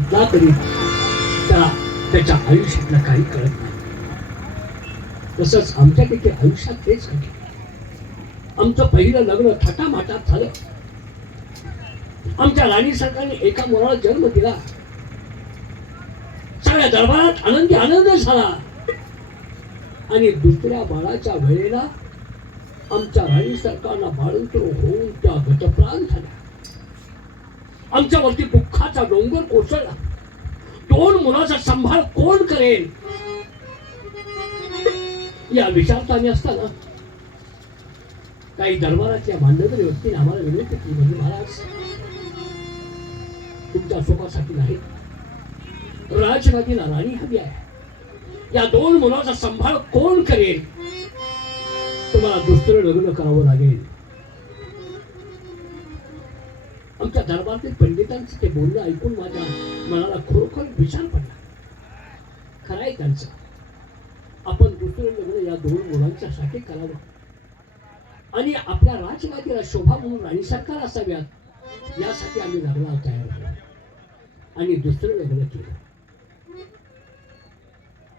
घेतला तरी त्याला त्याच्या आयुष्यातलं काही कळत नाही. तसंच आमच्या तिथे आयुष्यात तेच घडलं. आमचं पहिलं लग्न थाटामाटात झालं. आमच्या राणी सरकारने एका मुलाला जन्म दिला. सगळ्या दरबारात आनंदी आनंद झाला. आणि दुसऱ्या बाळाच्या वेळेला आमच्या राणी सरकारला बाळंतर होऊन त्या घटप्राण झाल्या. आमच्यावरती दुःखाचा डोंगर कोसळला. दोन मुलाचा सांभाळ कोण करेल? या विचारताने असताना काही दरबारातल्या मान्यवर व्यक्तीने आम्हाला विनंती केली म्हणजे महाराज तुमच्या सुखासाठी नाही. राजगादीला राणी हवी आहे. या दोन मुलाचा सांभाळ कोण करेल? तुम्हाला दुसरं लग्न करावं लागेल. आमच्या दरबारातील पंडितांचं ते बोलणं ऐकून माझ्या मनाला खरोखर विचार पडला. खरं आहे त्यांचं. आपण दुसरं लग्न या दोन मुलांच्यासाठी करावं. आणि आपल्या राजगादीला शोभा म्हणून राणी सरकार असाव्यात यासाठी आम्ही लग्नाला तयार झालो आणि दुसरं लग्न केलं.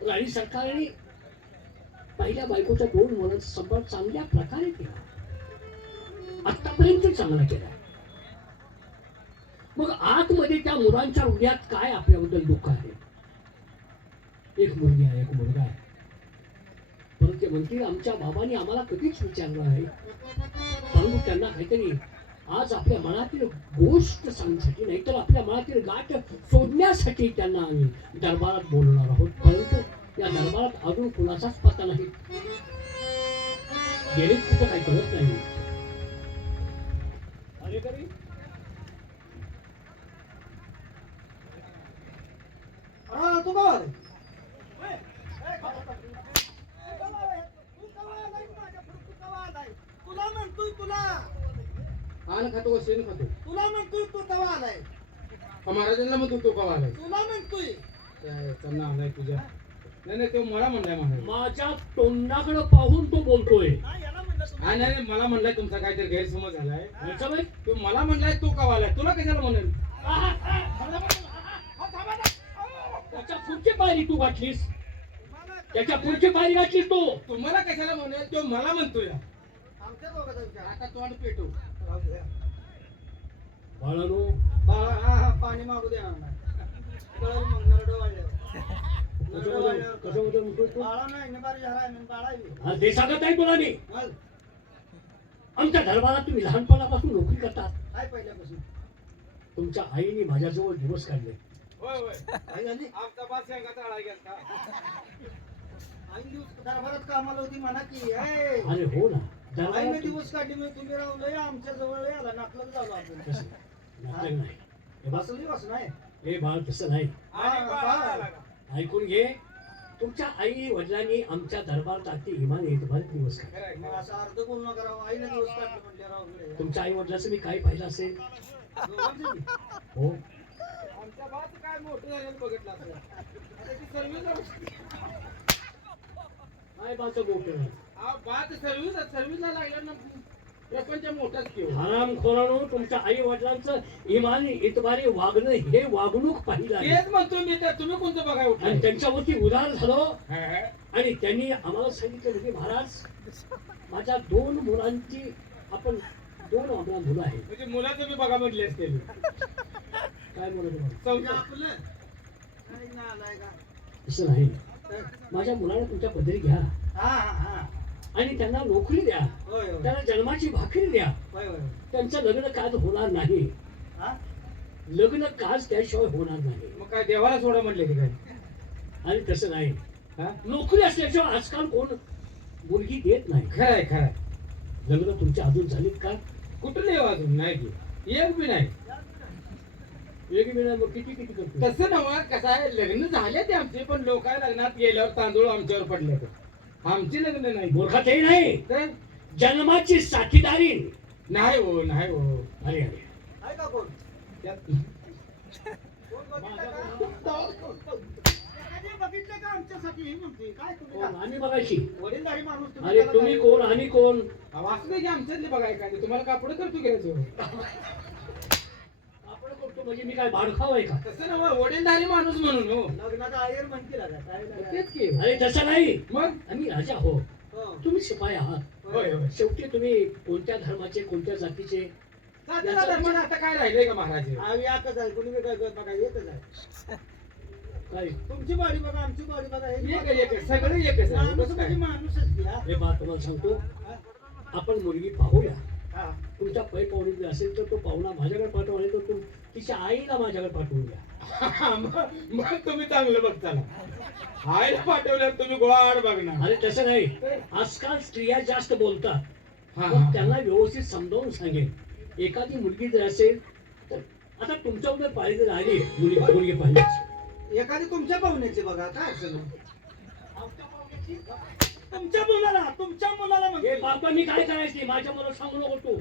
राणी सरकारने पहिल्या बायकोच्या दोन मुलांचा सांभाळ चांगल्या प्रकारे केला. आतापर्यंत चांगला केला. मग आतमध्ये त्या मुलांच्या हृदयात काय आपल्याबद्दल दुःख आहे? एक मुलगी आहे एक मुलगा आहे. परंतु ते म्हणतील आमच्या बाबांनी आम्हाला कधीच विचारलं आहे परंतु त्यांना काहीतरी आज आपल्या मनातील गोष्ट सांगण्यासाठी नाही तर आपल्या मनातील गाठ सोडण्यासाठी त्यांना आम्ही दरबारात बोलणार आहोत. परंतु या दरबारात अजून कुणाचाच पत्ता नाही. गेले कुठं काही कळत नाही. आले तरी हा तू का आलाय? तुला म्हणतोय तुला आण खातो. तुला म्हणतोय तू कवा आलाय. महाराजांना म्हणतो तो का आलाय. तुला म्हणतोय. नाव नाही तुझ्या? नाही नाही तो मला म्हणलाय म्हणाय माझ्या तोंडाकडे पाहून तो बोलतोय. हा, याला म्हणलं तुम्ही. हा नाही नाही, मला म्हणलाय तुमचा काहीतरी गैरसमज झालाय. तो मला म्हणलाय तो का आलाय. तुला कशाला म्हणेल? त्याच्या पुढची पायरी तू गाठलीस. मला- त्याच्या पुढची पायरी गाठलीस तू. तुम्हाला कशाला म्हणेल? तो मला म्हणतोय. आता तोंड पेटू. बाळानो हा, हा, हा, पाणी मागू दे आम्हाला. कळलं मग नरडं वाढल्यावर. नरडं कसं वाढल्यावर कसं होतं म्हणतोय तू? बाळा नाही निबार झाला आहे, मग बाळा आहे. हा, ते सांगत आहे तुला नाही मग आमच्या दरबारात तुम्ही लहानपणापासून नोकरी करतात काय पहिल्यापासून? तुमच्या आईने माझ्याजवळ दिवस काढले. होय होय. काय झाली? आमचा बास शेंगाचा आळा गेलता. आई दिवस दरबारात कामाला होती म्हणा की "ए, अरे हो ना. आईने दरबारात दिवस काढले मग तुम्ही राहलोय आमच्या जवळ आला नाटलं झालो आपण. कसं? नाटक नाही हे बघ, हे बाळ तसं नाही. आणि? ऐकून घे. तुमच्या आई वडिलांनी आमच्या दरबारात अगदी इमान येत दिवस काढले. खरं आहे, मग खरं आहे. असं अर्ध बोलणं करावं आईने दिवस काढले म्हणजे तुमच्या आई वडिलाचं मी काय पाहिलं असेल? हो. काय मोठं झालेलं बघितलं असं. त्याची सर्व्हिस काय बाचं बोट बात सर्व्हिस सर्व्हिसला लागल्या हराम खोरानो तुमच्या आई वडिलांचं इमान इतबारे वागणं हे वागणूक पाहिलं आहे. तेच म्हणतो मी तर तुम्ही कोणतं बघाय आणि उठलाय? त्यांच्यावरती उदार झालो. आणि त्यांनी आम्हाला सांगितलं की महाराज माझ्या दोन मुलांची आपण दोन आम्हाला मुलं आहेत म्हणजे मुलाचं मी बघा म्हटले असते. काय. आपलं का तसं नाही माझ्या मुलाला तुमच्या पदरी घ्या हा हा हा आणि त्यांना नोकरी द्या. त्यांना जन्माची भाकरी द्या. त्यांचं लग्न काज होणार नाही. हा? लग्न काज त्याशिवाय होणार नाही. मग काय देवाला सोडा म्हटले ते काय? आणि तसं नाही. हा? नोकरी असल्याशिवाय आजकाल कोण मुलगी देत नाही. खरं आहे खरं आहे. लग्न तुमच्या अजून झालीत का? कुठं नाही अजून नाही की. एक बी नाही. वेगवेगळ्या मग किती किती करतो तसं नव्ह कसं आहे लग्न झाले ते आमचे पण लोक लग्नात गेल्यावर तांदूळ आमच्यावर पडले तर आमचे लग्न नाही. मूर्खात हे नाही. तर? जन्माची साथीदारी. नाही हो नाही हो. अरे अरे. आहे का कोण? त्यात- कोण बघितलं का? एखादी बघितलं का आमच्यासाठी हे म्हणते काय तुम्ही कोण? का? आम्ही बघायची. वडीलधारी माणूस अरे तुम्ही कोण? आम्ही कोण? वाचलं की आमच्यातले बघा एखादी तुम्हाला कापड करतो घ्यायचं करतो म्हणजे मी काय भाडखाव आहे का तसं ना वडीलधारी माणूस म्हणून हो लग्नाचा आयर म्हणते लागा काय लागा? तेच की अरे तसं नाही मग आम्ही राजा हो हो. तुम्ही शिपाई आहात होय होय शेवटी तुम्ही कोणत्या धर्माचे कोणत्या जातीचे जातीला धर्म पण आता काय राहिलंय का महाराज आम्ही एकच आहे कोणी वेगळं करत बघा एकच आहे काय तुमची बॉडी बघा आमची बॉडी बघा हे एक आहे, एक आहे. सगळं एकच आहे. माणूस बस म्हणजे काय. माणूसच की, हा. बा तुम्हाला सांगतो? आपण मुलगी पाहूया हा. तुमच्या पै पाहुणी असेल तर तो पाहुणा माझ्याकडे पाठवा आणि तो तिच्या आईला माझ्याकडे पाठवून द्या. मग तुम्ही चांगलं बघताना आईला पाठवल्यावर तुम्ही गोड बघणार. अरे तसं नाही. आजकाल स्त्रिया जास्त बोलतात. त्यांना व्यवस्थित समजावून सांगेल एखादी मुलगी जर असेल तर आता तुमच्या उद्या पाळी जर आली मुलगी मुलगी पाहिजे एखादी तुमच्या पाहुण्याची बघा काय असेल? तुमच्या मुलाला तुमच्या मुलाला म्हणजे बाबा मी काय करायची? माझ्या मला सांगू नको तू.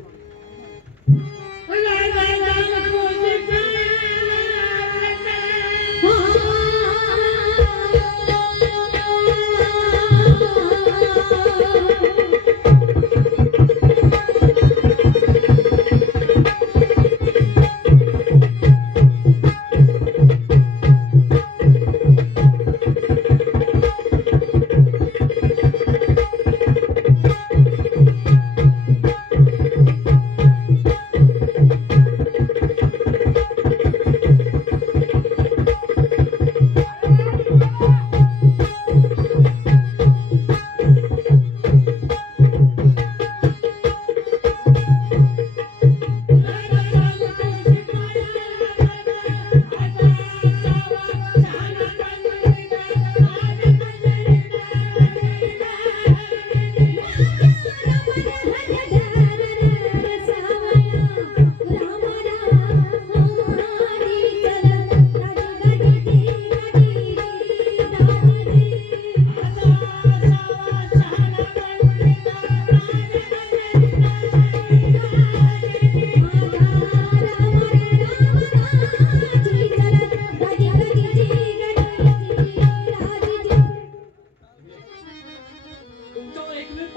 Well, I, I, I, I, I, I, I, I,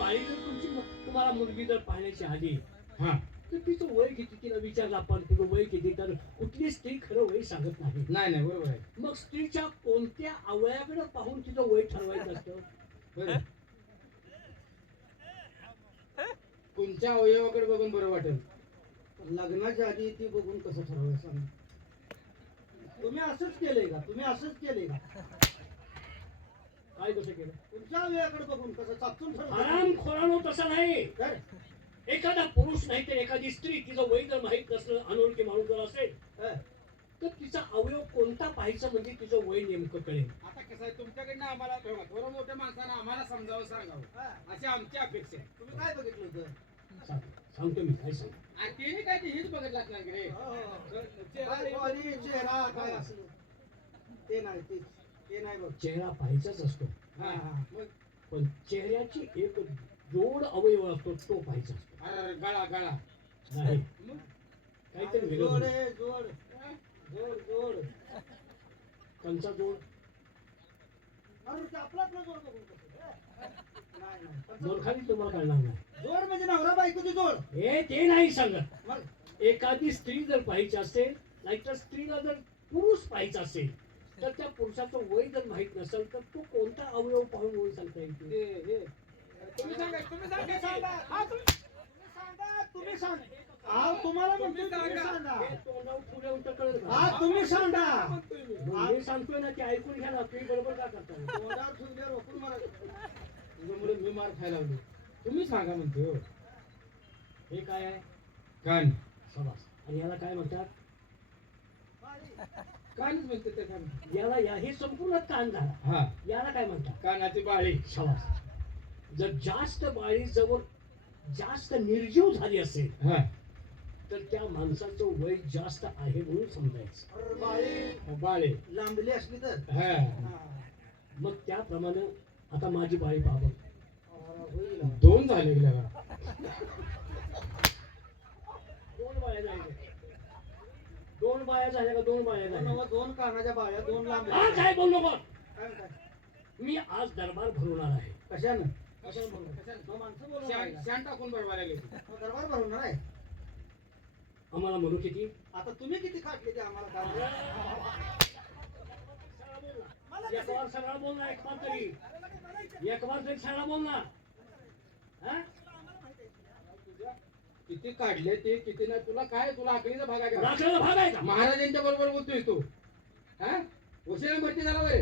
पाळी जर तुमची तुम्हाला मुलगी जर पाहण्याची आली हा. तर तिचं वय किती? तिला विचारलं आपण तुझं वय किती? तर कुठली स्त्री खरं वय सांगत नाही. नाही नाही बरोबर आहे. मग स्त्रीच्या कोणत्या अवयाकडे पाहून तिचं वय ठरवायचं असतं? कोणत्या अवयवाकडे बघून बरं वाटेल? लग्नाच्या आधी ती बघून कसं ठरवायचं. तुम्ही असंच केलंय का? तुम्ही असंच केलंय का? काय कसं केलं तुमच्या वेळाकडे बघून कसं चाचून आराम खोरानो तसं नाही. तर एखादा पुरुष नाही तर एखादी स्त्री तिचं वय जर माहीत नसलं अनोळखी माणूस जर असेल हं. तर तिचा अवयव कोणता पाहायचं म्हणजे तिचं वय नेमकं कळेल. आता कसं आहे तुमच्याकडनं आम्हाला थोडं मोठ्या माणसानं आम्हाला समजावं सांगावं. हा. अशी आमची अपेक्षा आहे. तुम्ही काय बघितलं होतं? सांग- सांगतो मी काय सांग आणि तिने काय ते हेच बघितलं असणार की रे? हो, हो. चेहरा काय body, चेहरा काय? असलं ते नाही ते ते नाही बघ. चेहरा पाहायचाच असतो. हा, हा. मग पण चेहऱ्याची एक जोड अवयव असतो तो पाहायचा असतो. अरे, गळा गळा. नाही. मग? काहीतरी जोड आहे, जोड. जोड जोड. कंचा जोड. अरे ते आपलं आपलं जोड बघून कसं हे? नाही नाही. मूर्खाने तुम्हाला कळणार नाही. जोड म्हणजे नवरा बायकोची जोड. हे ते नाही सांगत. मग? एखादी स्त्री जर पाहायची असेल नाहीतर स्त्रीला जर पुरुष पाहायचा असेल तर त्या पुरुषाचं वय जर माहीत नसेल तर तो कोणता अवयव पाहून वय सांगता येईल ते? हे तुम्ही सांगा तुम्ही सांगा. हा, तुम्ही हा तुम्हाला म्हणतो हे का? हा तुम्ही मी. सांगतोय ना ते ऐकून घ्या ना तुम्ही बरोबर का करता? तोंडावर ठेवल्यावर रोखून मारा. तुझ्यामुळे मी मार खायला लागलो. तुम्ही सांगा म्हणतो हे. काय आहे? कान सवास आणि याला काय म्हणतात? कानच म्हणते ते कान याला या हे संपूर्ण कान झाला. हा. याला काय म्हणतात? कानाची बाळी. सवास जर जास्त बाळी जवळ जास्त निर्जीव झाली असेल हा. तर त्या माणसाचं वय जास्त आहे म्हणून समजायचं. बाई बाळे. लांबली असली तर. हा. मग त्याप्रमाणे आता माझी बाळी होईल. दोन झाले गेल्या दोन बाया झाल्या. दोन बाया झाल्या का दोन बाया दोन झाल्या दोन कानाच्या बाळ्या दोन लांब हा काय बोललो मग काय म्हणताय? मी आज दरबार भरवणार आहे. कशानं? मग माणसं शान टाकून दरबार भरवणार आहे? आम्हाला म्हणू किती? आता तुम्ही किती खाटले ते आम्हाला काय एक सगळा बोल ना एक बार तरी. एक बार तरी सगळा बोल ना हा? आम्हाला माहिती आहे. तुझ्या किती काढले ते किती नाही तुला काय तुला आखरीचा भाग आहे का? राखलेला भाग आहे का? महाराजांच्या बरोबर बोलतोय तू. हा? उशिरा भरती झाला बरे.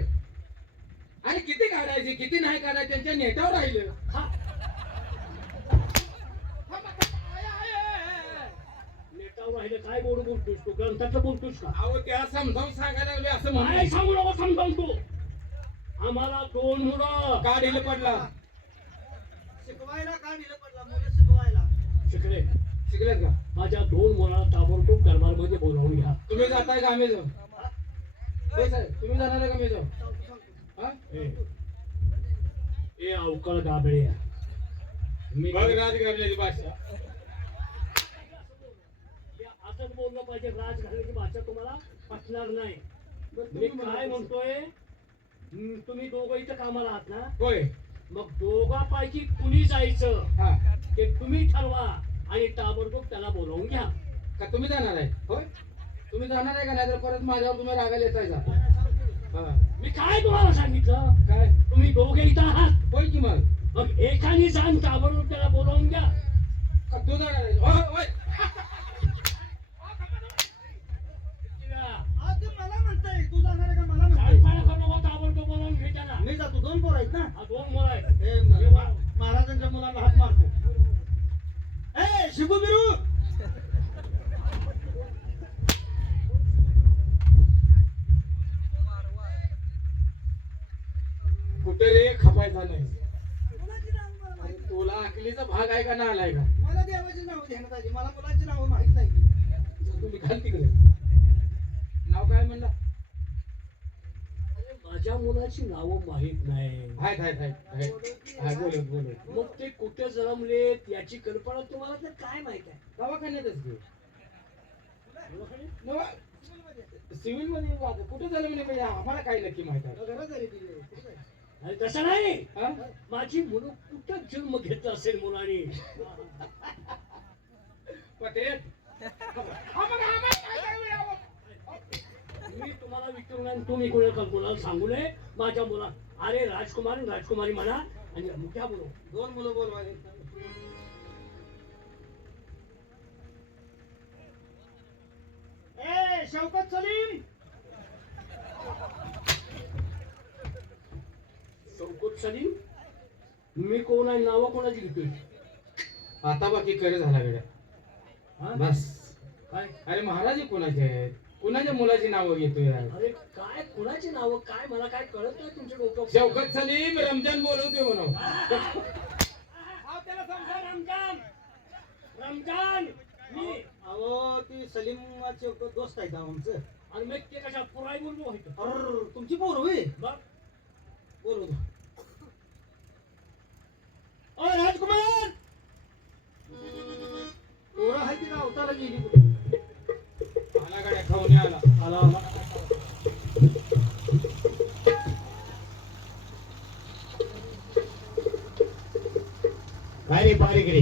आणि किती काढायचे किती नाही काढायचे त्यांच्या नेटावर राहिलं. हा. नेटावर राहिले काय बोलू बोलतोस तू? ग्रंथाचं बोलतोस का? अहो त्याला समजावून सांगायला लागले असं काय म्हणून सांगू नको समजावून तू. आम्हाला दोन मुलं. पडला. शिकवायला का दिलं पडला मुलं शिकले. शिकलेत का? माझ्या दोन मुलाला ताबडतोब दरबारमध्ये बोलावून घ्या. तुम्ही जाताय का आम्ही जाऊ तुम्ही जाणार आहे का मी जाऊ. हा? ए. अवकळ गाबळे मी बघ राजकारण्याची भाषा. असंच बोललं पाहिजे राजघराण्याची भाषा तुम्हाला पटणार नाही. मी काय म्हणा. म्हणतोय? तुम्ही दोघं इथं कामाला आहात ना? होय. मग दोघांपैकी कुणी जायचं? हा. ते तुम्ही ठरवा आणि ताबडतोब त्याला बोलावून घ्या. का तुम्ही जाणार आहे? होय? तुम्ही जाणार आहे का नाही तर परत माझ्यावर तुम्ही रागायला येताय का हा. मी काय तुम्हाला सांगितलं? काय? तुम्ही दोघे इथं आहात. होय की मग? मग एकाने जाऊन ताबडतोब त्याला बोलावून घ्या का तू जाणार आहे होय, होय. हा, ते मला म्हणताय तू जाणार आहे का मला म्हणताय जाणपाणा करू नको ताबडतोब बोलावून घे त्याला मी जातो दोन पोर आहेत ना हा दोन मुलं आहेत हे म- मा- महाराजांच्या मुलाला हात मारतो ए शिबू बिरू कुठे रे खपायचा नाही मुलाची नाव मला माहीत नाही. तुला अकलीचा भाग आहे का ना आलाय का मला देवाची नाव ध्यानात आली मला मुलाची नाव माहीत नाही तुम्ही घाल तिकडे नाव काय म्हणला अरे, माझ्या मुलाची नावं माहीत नाही. आहेत आहेत आहेत आहेत. हा, बोलत बोलत मग ते कुठे जन्मलेत याची कल्पना तुम्हाला तर काय माहीत आहे? दवाखान्यातच घेऊ. सिव्हिलमध्ये कुठे झालं म्हणे म्हणजे आम्हाला काय नक्की माहीत आहे? अरे तसं नाही. हा? माझी मुलं कुठं जन्म घेतला असेल मुलाने? पत्र्यात मी तुम्हाला विचारून आणि तुम्ही कोणाला कोणाला सांगू नये. माझ्या मुला अरे राजकुमार आणि राजकुमारी म्हणा. आणि मुख्या बोलू दोन मुलं बोलवायला ए शौकत सलीम! शौकत सलीम? मी कोण आहे? नावं कोणाची घेतोय? आता बाकी करे झाला गड्या. हा? बस. काय? अरे महाराज हे कोणाचे आहेत? कुणाच्या मुलाची नावं घेतोय यार? अरे काय कोणाची नावं? काय मला काय कळत नाही तुमच्या डोक्यात शौकत सलीम रमजान बोलवते म्हणून. हा, त्याला समजा रमजान. रमजान मी. अहो ती सलीमचे दोस्त आहेत अहो आमचं. आणि मग ते कशा पुराई बोललो व्हायचं अर तुमची पोर होय? बघ बोलवतो ओ राजकुमार! पोरं आहे ती का अवताला गेली कुठे? खाऊन आला आला आला काय रे बारीक रे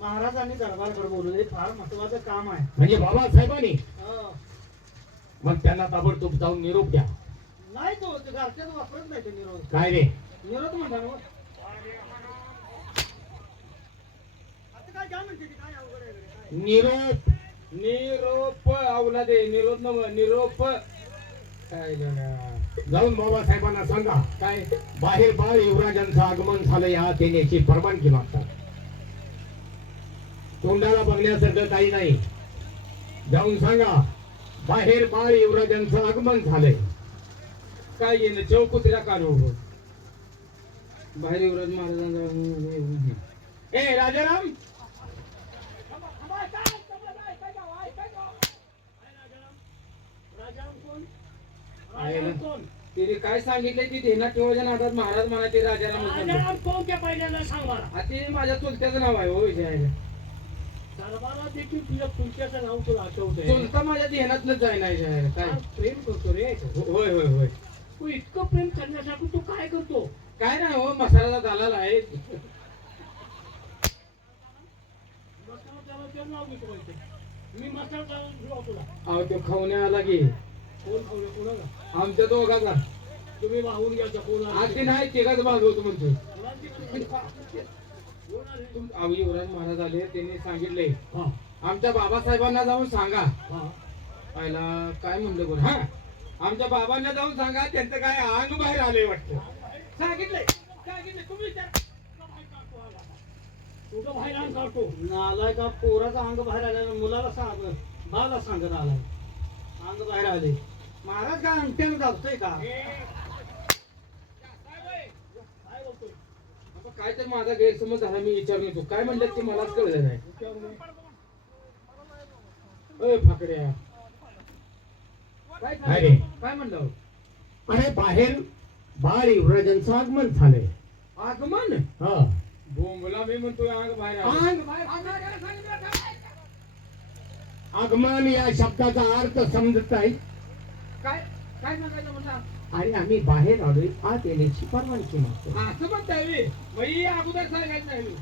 महाराजांनी दरबारकडे बोलवले फार महत्वाचं काम आहे. म्हणजे बाबासाहेबांनी? हो. मग त्यांना ताबडतोब जाऊन निरोप द्या. नाही तो ते घरच्यात वापरत नाही ते निरोध काय रे? निरोध म्हणता ना आता काय काय म्हणते ती? काय अवघड आहे रे, काय? निरोप? निरोप अवलादे निरोध नव निरोप. काय? जाऊन बाबासाहेबांना सांगा. काय? बाहेर बाळ युवराजांचं आगमन झालं या देण्याची परवानगी मागतात. तोंडाला बघण्यासारखं काही नाही. जाऊन सांगा बाहेर बाळ युवराजांचं आगमन झालंय. काय येणं? चौ कुत्र्या काढू बाहेर युवराज महाराजांचा ए राजाराम कोण आहे ना. राजाराम कोण तिने काय सांगितले ती ध्येनात ठेवायच्या नादात महाराज राजाराम त्या पहिल्यांदा सांग. मला ते माझ्या चुलत्याचं नाव आहे हो विजयाला. दरबारात देखील तुझ्या पुलक्याचं नाव तुला आठवतंय. चुलता माझ्या ध्येनातच जाईना विजयाला. काय? फार प्रेम करतो रे. होय होय होय. तू इतकं प्रेम करण्यासाठी तू काय करतो? काय नाही हो मसाला झाला आहे. मसाला त्याला ते नाव घेतो माहिती मी मसाला त्याला घेऊ तुला. अहो तो खावण्या आला की आमच्या दोघाचा तुम्ही वाहून घ्यायचा कोणाला. आज ते नाही तिघाच भागवतो म्हणतो कोण आले? युवराज महाराज आले त्यांनी सांगितले. आमच्या बाबासाहेबांना जाऊन सांगा. पाहिला काय म्हणलं बरं हा. आमच्या बाबांना जाऊन सांगा त्यांचं काय अंग बाहेर आलंय वाटतं. सांगितलंय सांगितलंय. तुम्ही. तुझं बाहेर आण काढतो नालाय का? पोराचा अंग बाहेर आल्यानं मुलाला सांग. बाला सांगत आलाय अंग बाहेर आले महाराज काय अंगठ्यानं जातोय का? काय तर माझा गैरसमज झाला मी विचारून येतो. काय म्हणलं ते मलाच कळलं नाही. अय फाकड्या काय अरे. काय म्हणलं? अरे बाहेर बाळ युवराजांचं आगमन झालंय. आगमन? हा. बोंबला मी म्हणतोय अंग बाहेर आलं. अंग बाहेर. आगमन या शब्दाचा अर्थ समजत नाही काय काय सांगायचं म्हणला आणि आम्ही बाहेर आलोय आत येण्याची परवानगी मागतो असं म्हणताय मी. अगोदर सांगायचं मी.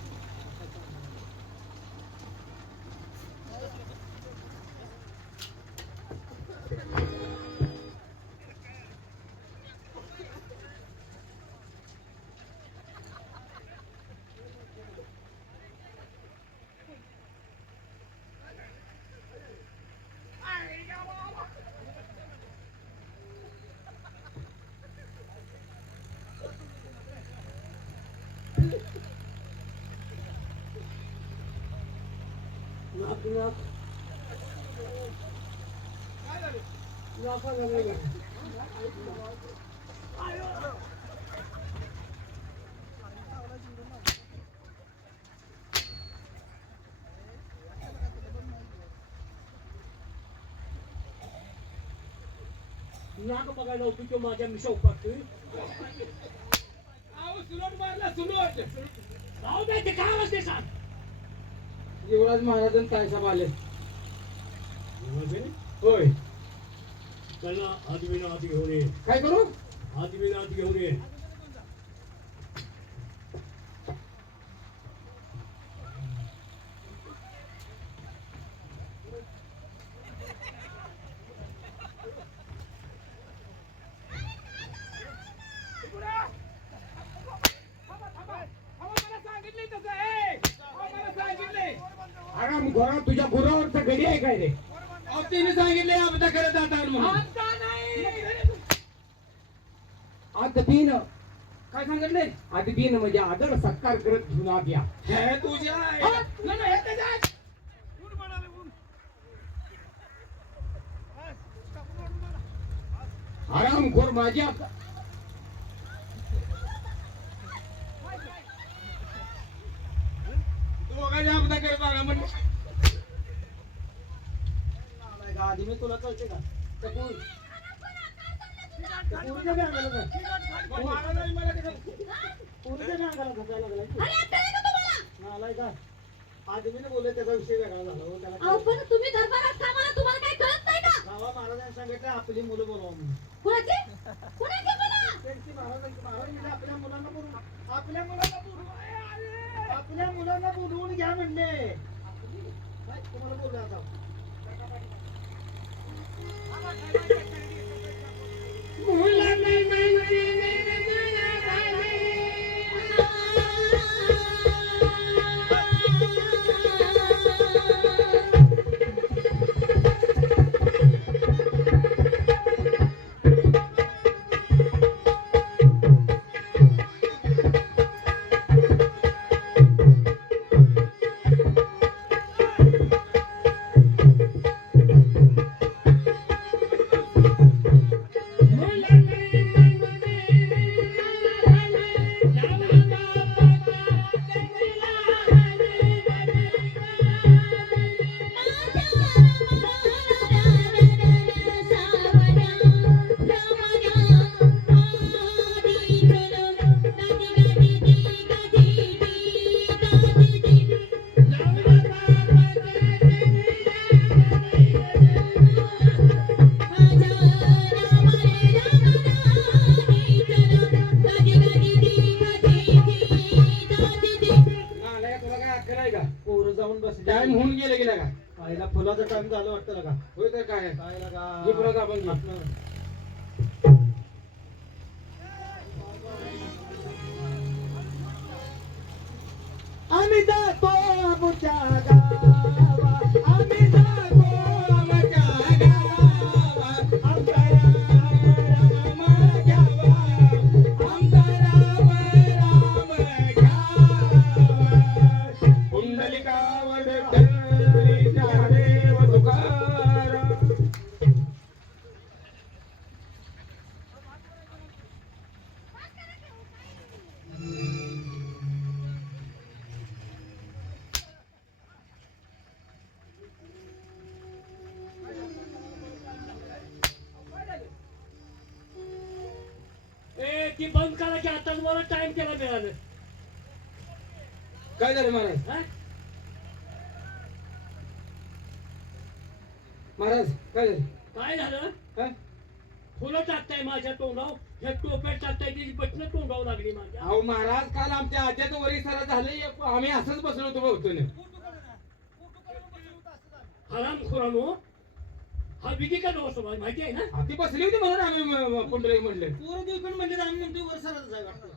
नाक नाक बघायला होती किंवा माझ्या मिशा अहो, सुलोट मारला, सुलोट. दे ते काय आवाज ते सांग युवराज महाराज आणि तायसाहेब आले होय. त्यांना आदमीनं हात घेऊन ये काय करू? आदमीनं हात घेऊन ये आराम घोरा तुझ्या गुरावरचा घडी आहे काय रे? तिने सांगितले आपदा करत जातात म्हणून. दिन. काय सांगितले? दिन म्हणजे आदर सत्कार करत घेऊन आत या हे? तुझ्या नाही, नाही, हे त्याच्यात. आराम घोर माझ्या. आपदा म्हणजे. आधी मी तुला कळते का? आदमीने बोलले त्याचा विषय वेगळा झाला हो त्याला पण तुम्ही दरबारात कामाला तुम्हाला काही कळत नाही का? महाराजांनी सांगितलं आपली मुलं बोलवा म्हणून कुणाची? कुणाची मुलं त्यांची महाराजांची महाराज म्हणजे आपल्या मुलांना बोलवून आपल्या मुलांना आपल्या मुलांना बोलवून घ्या म्हणले तुम्हाला बोलले आता Mula may may Thank you. मला टाइम केला मिळालं. काय झालं महाराज? हा? महाराज काय झालं? काय झालं? फुलं टाकताय माझ्या तोंडाव ह्या टोप्यात टाकताय त्याची बटणं तोंडावर लागली माझ्या. अहो महाराज काल आमच्या आज्याचं वरी सरा झालं आम्ही असंच बसलो होतो बहुतून हराम खुरानो हा विधी का माहिती आहे ना? ती बसली होती म्हणून आम्ही पुंडलिक म्हणले पोरं देऊ पण म्हणजे आम्ही म्हणतो वर सरच जाय वाटतं.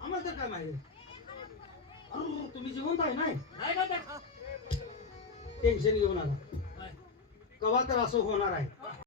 आम्हाला तर काय माहिती? अरे, तुम्ही जिवंत आहे नाही? नाही ना त्या- टेन्शन घेऊ नका काय? कवा तर असं होणार आहे.